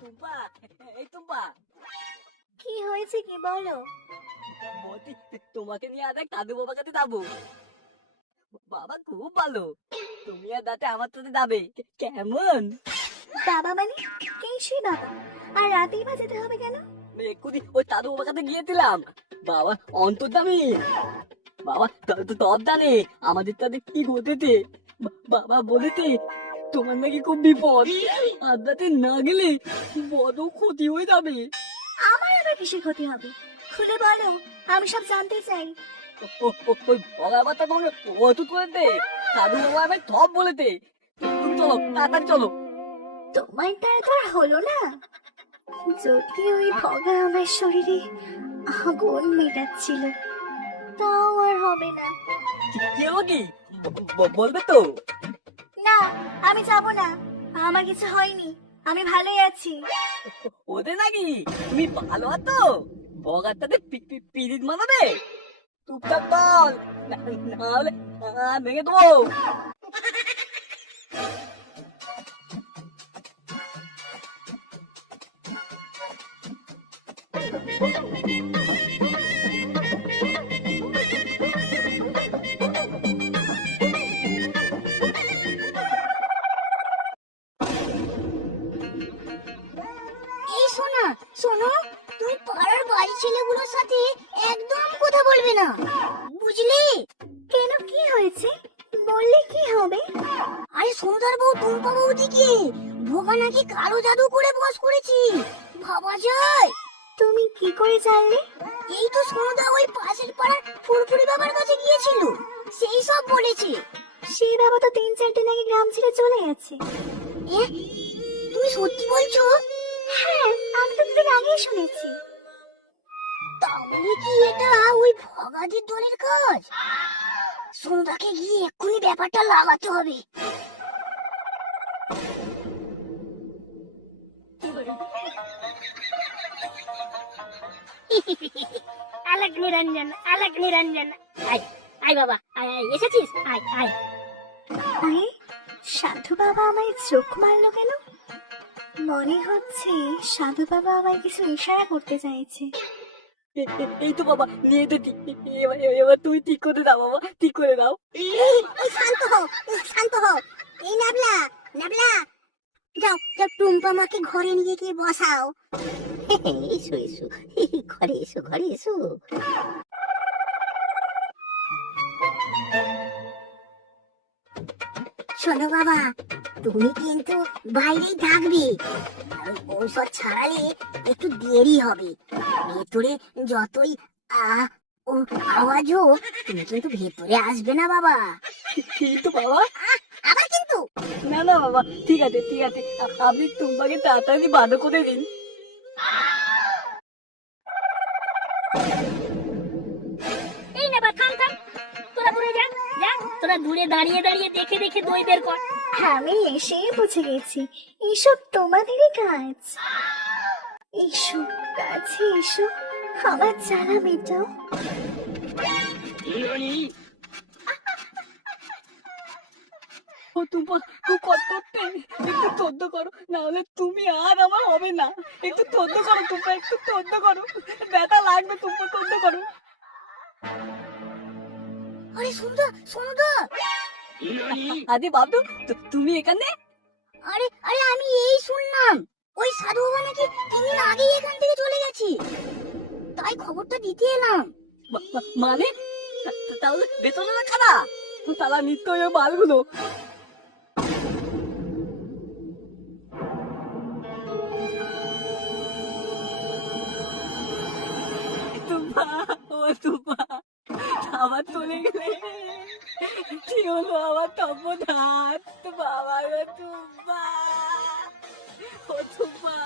টুম্পা, এই টুম্পা, কি হয়েছে কি বলো? বলছি তোমাকে নিয়ে আজ এক দাদু বাবার কাছে যাবো। বাবা খুব ভালো, তুমি আর দাতে আমার সাথে যাবে কেমন? বাবা মানে কে সেই বাবা? আর রাতেই বা যেতে হবে কেন? এক্ষুনি ওই দাদু বাবার কাছে গিয়েছিলাম, বাবা অন্তর্যামী, বাবা তব জানে আমাদের তাদের কি ঘটেছে। বাবা বলেছে তোমার নাকি খুব বিপদ, আর রাতে না গেলে বড় ক্ষতি হয়ে যাবে। আমার আবার কিসের ক্ষতি হবে? খুলে বলো, আমি সব জানতে চাই। ওই ভগার বাচ্চা তোমাকে অটুট করেছে, দাদু বাবা আমায় সব বলেছে। তুমি চলো, তাড়াতাড়ি চলো। তোমার দ্বারা তো আর হলো না। যদি ওই ভগা আমার শরীরে আগুন মেটাচ্ছিল, তাও আর হবে না। কি হলো কি বলবে তো? না, আমি যাব না। আমার কিছু হয়নি, আমি ভালোই আছি। ওদের নাকি তুমি ভালো আছো? ভগার তাদের পিরিত মানাবে? চুপচাপ বল, নাহলে ভেঙে দেবো। এই শোনা, শোনো, তুই পাড়ার বাড়ি ছেলেগুলোর সাথে একদম কথা বলবি না, বুঝলি? কেন, কি হয়েছে? বললে কি হবে? আরে সোনাদার বউ টুম্পা বৌদিকে ভোগা নাকি কালো জাদু করে বশ করেছি, ভাবা যায়? তুমি কি করে জানলে? এই তো সোনাদা ওই পাশের পাড়ার ফুরফুরি বাবার কাছে গিয়েছিল, সেই সব বলেছে। সেই বাবা তো 3-4 দিন আগে গ্রাম ছেড়ে চলে গেছে। তুমি সত্যি বলছো? হ্যাঁ, আমি তো দিন আগেই শুনেছি। তাহলে কি এটা ওই ভগাদির দলের কাজ? সোনাদাকে গিয়ে এক্ষুনি ব্যাপারটা লাগাতে হবে। আলাক নিরঞ্জন, আলাক নিরঞ্জন। আয় আয় বাবা, আয় আয়, এসেছিস? আয় আয়। আরে, সাধু বাবা আমায় চোখ মারলো কেন? মনে হচ্ছে সাধু বাবা আমায় কিছু ইশারা করতে চাইছে। এই তো বাবা নিয়ে তো এবার এবার তুমি ঠিক করে দাও বাবা, ঠিক করে দাও। এই শান্ত হও, শান্ত হও। এই নাবলা, নাবলা, যাও যাও টুম্পা মাকে ঘরে নিয়ে গিয়ে বসাও। এসো এসো, ঘরে এসো, ঘরে এসো। শোনো বাবা, তুমি কিন্তু বাইরেই থাকবে, কারণ ঔষধ ছাড়ালে একটু দেরি হবে। ভেতরে যতই ও আওয়াজ হোক, তুমি কিন্তু ভেতরে আসবে না বাবা। কিন্তু বাবা, আবার কিন্তু? না না বাবা, ঠিক আছে ঠিক আছে, আপনি টুম্পাকে তাড়াতাড়ি বাঁধো করে দিন। এই না বা, থাম থাম, তোরা দূরে যা, যা, তোরা দূরে দাঁড়িয়ে দাঁড়িয়ে দেখে দেখে দই বের কর। আমি এসে বুঝে গেছি এসব তোমাদেরই কাজ। এসো, কাছে এসো, আমার জ্বালা মেটাও। ও টুম্পা খুব কষ্ট হচ্ছে, একটু তদ্দ করো, না হলে তুমি আর আমার হবে না। একটু তদ্দ করো টুম্পা, একটু তদ্দ করো, ব্যথা লাগবে টুম্পা, তদ্দ করো। আরে সুন্দর, সুন্দর, আরে বাবু, তুমি এখানে? আরে আরে আমি এই শুনলাম ওই সাধু বাবা নাকি 3 দিন আগেই এখান থেকে চলে গেছে, তাই খবরটা দিতে এলাম। মানে তাহলে বেতনে না খানা, তারা নিশ্চয়ই ওই মালগুলো। টুম্পা, ও টুম্পা, আবার চলে গেলে কি হলো আমার তপন হাত, বাবা গো টুম্পা, ও টুম্পা।